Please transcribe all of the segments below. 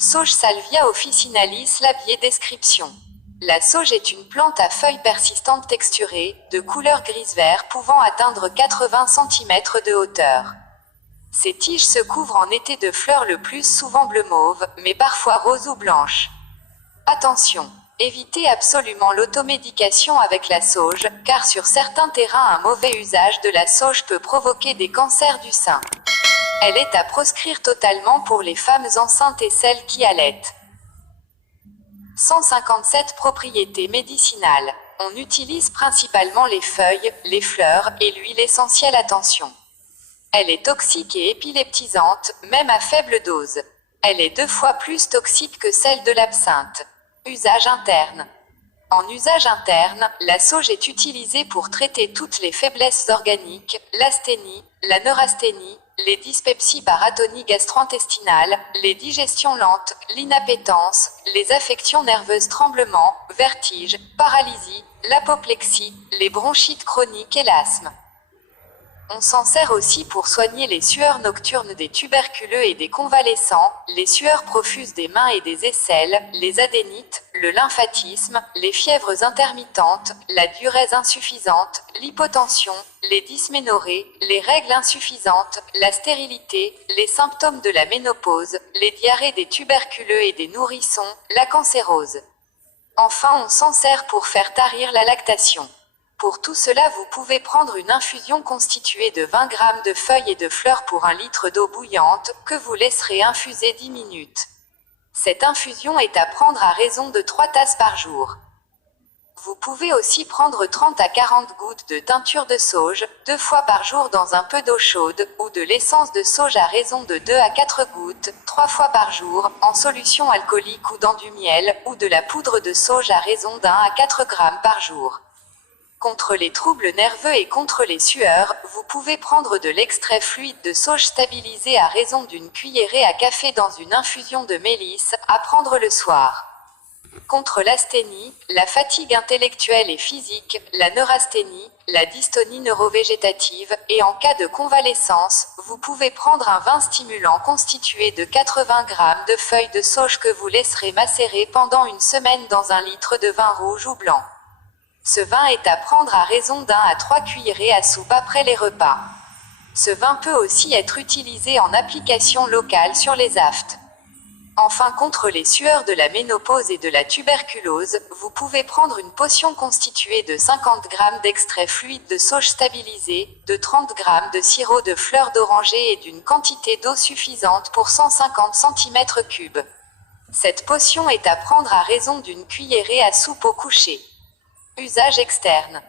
Sauge Salvia officinalis labier. Description. La sauge est une plante à feuilles persistantes texturées, de couleur gris-vert pouvant atteindre 80 cm de hauteur. Ses tiges se couvrent en été de fleurs le plus souvent bleu-mauve, mais parfois rose ou blanche. Attention! Évitez absolument l'automédication avec la sauge, car sur certains terrains un mauvais usage de la sauge peut provoquer des cancers du sein. Elle est à proscrire totalement pour les femmes enceintes et celles qui allaitent. 157 propriétés médicinales. On utilise principalement les feuilles, les fleurs et l'huile essentielle. Attention. Elle est toxique et épileptisante, même à faible dose. Elle est 2 fois plus toxique que celle de l'absinthe. Usage interne. En usage interne, la sauge est utilisée pour traiter toutes les faiblesses organiques, l'asthénie, la neurasthénie, les dyspepsies par atonie gastro-intestinale, les digestions lentes, l'inappétence, les affections nerveuses, tremblements, vertiges, paralysie, l'apoplexie, les bronchites chroniques et l'asthme. On s'en sert aussi pour soigner les sueurs nocturnes des tuberculeux et des convalescents, les sueurs profuses des mains et des aisselles, les adénites, le lymphatisme, les fièvres intermittentes, la diurèse insuffisante, l'hypotension, les dysménorrhées, les règles insuffisantes, la stérilité, les symptômes de la ménopause, les diarrhées des tuberculeux et des nourrissons, la cancérose. Enfin, on s'en sert pour faire tarir la lactation. Pour tout cela, vous pouvez prendre une infusion constituée de 20 g de feuilles et de fleurs pour 1 litre d'eau bouillante, que vous laisserez infuser 10 minutes. Cette infusion est à prendre à raison de 3 tasses par jour. Vous pouvez aussi prendre 30 à 40 gouttes de teinture de sauge, 2 fois par jour dans un peu d'eau chaude, ou de l'essence de sauge à raison de 2 à 4 gouttes, 3 fois par jour, en solution alcoolique ou dans du miel, ou de la poudre de sauge à raison d'1 à 4 g par jour. Contre les troubles nerveux et contre les sueurs, vous pouvez prendre de l'extrait fluide de sauge stabilisé à raison d'une cuillerée à café dans une infusion de mélisse, à prendre le soir. Contre l'asthénie, la fatigue intellectuelle et physique, la neurasthénie, la dystonie neurovégétative, et en cas de convalescence, vous pouvez prendre un vin stimulant constitué de 80 g de feuilles de sauge que vous laisserez macérer pendant 1 semaine dans 1 litre de vin rouge ou blanc. Ce vin est à prendre à raison d'1 à 3 cuillerées à soupe après les repas. Ce vin peut aussi être utilisé en application locale sur les aftes. Enfin, contre les sueurs de la ménopause et de la tuberculose, vous pouvez prendre une potion constituée de 50 g d'extrait fluide de sauge stabilisé, de 30 g de sirop de fleurs d'oranger et d'une quantité d'eau suffisante pour 150 cm3. Cette potion est à prendre à raison d'une cuillerée à soupe au coucher. Usage externe.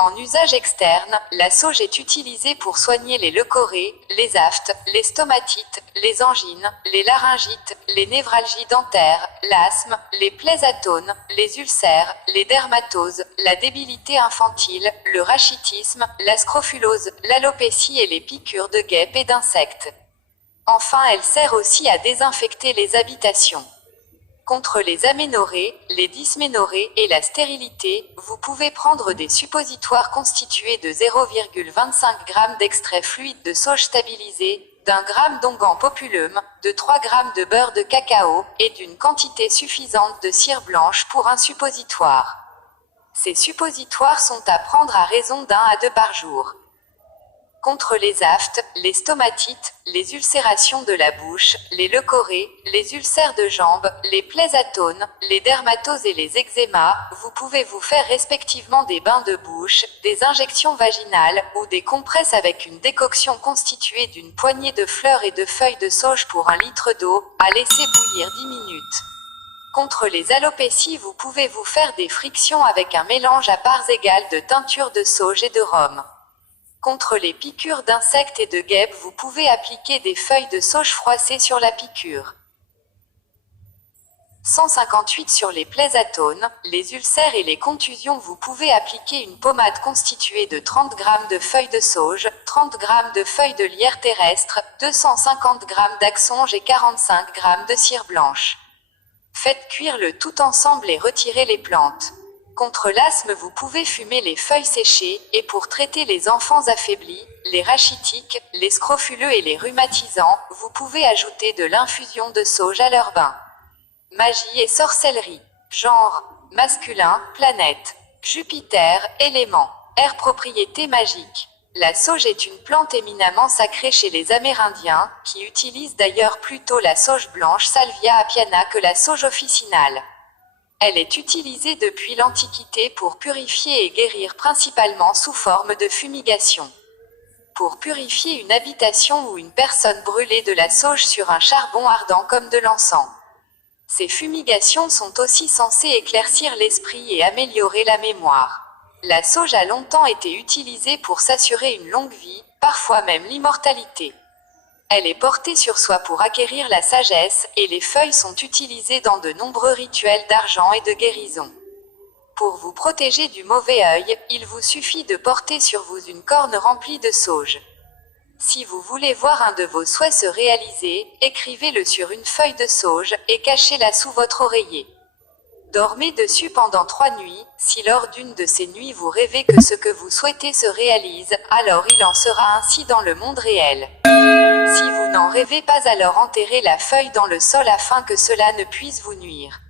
En usage externe, la sauge est utilisée pour soigner les leucorrhées, les aftes, les stomatites, les angines, les laryngites, les névralgies dentaires, l'asthme, les plaies atones, les ulcères, les dermatoses, la débilité infantile, le rachitisme, la scrofulose, l'alopécie et les piqûres de guêpes et d'insectes. Enfin, elle sert aussi à désinfecter les habitations. Contre les aménorrhées, les dysménorrhées et la stérilité, vous pouvez prendre des suppositoires constitués de 0,25 g d'extrait fluide de sauge stabilisé, d'1 g d'onguent populum, de 3 g de beurre de cacao, et d'une quantité suffisante de cire blanche pour un suppositoire. Ces suppositoires sont à prendre à raison d'1 à 2 par jour. Contre les aftes, les stomatites, les ulcérations de la bouche, les leucorrhées, les ulcères de jambes, les plaies atones, les dermatoses et les eczémas, vous pouvez vous faire respectivement des bains de bouche, des injections vaginales ou des compresses avec une décoction constituée d'une poignée de fleurs et de feuilles de sauge pour 1 litre d'eau, à laisser bouillir 10 minutes. Contre les alopécies, vous pouvez vous faire des frictions avec un mélange à parts égales de teinture de sauge et de rhum. Contre les piqûres d'insectes et de guêpes, vous pouvez appliquer des feuilles de sauge froissées sur la piqûre. 158 sur les plaies atones, les ulcères et les contusions, vous pouvez appliquer une pommade constituée de 30 g de feuilles de sauge, 30 g de feuilles de lierre terrestre, 250 g d'axonge et 45 g de cire blanche. Faites cuire le tout ensemble et retirez les plantes. Contre l'asthme, vous pouvez fumer les feuilles séchées, et pour traiter les enfants affaiblis, les rachitiques, les scrofuleux et les rhumatisants, vous pouvez ajouter de l'infusion de sauge à leur bain. Magie et sorcellerie. Genre, masculin, planète. Jupiter, élément. Air, propriété magique. La sauge est une plante éminemment sacrée chez les Amérindiens, qui utilisent d'ailleurs plutôt la sauge blanche Salvia apiana que la sauge officinale. Elle est utilisée depuis l'Antiquité pour purifier et guérir principalement sous forme de fumigation. Pour purifier une habitation ou une personne brûlée de la sauge sur un charbon ardent comme de l'encens. Ces fumigations sont aussi censées éclaircir l'esprit et améliorer la mémoire. La sauge a longtemps été utilisée pour s'assurer une longue vie, parfois même l'immortalité. Elle est portée sur soi pour acquérir la sagesse, et les feuilles sont utilisées dans de nombreux rituels d'argent et de guérison. Pour vous protéger du mauvais œil, il vous suffit de porter sur vous une corne remplie de sauge. Si vous voulez voir un de vos souhaits se réaliser, écrivez-le sur une feuille de sauge, et cachez-la sous votre oreiller. Dormez dessus pendant 3 nuits, si lors d'une de ces nuits vous rêvez que ce que vous souhaitez se réalise, alors il en sera ainsi dans le monde réel. Si vous n'en rêvez pas, alors enterrez la feuille dans le sol afin que cela ne puisse vous nuire.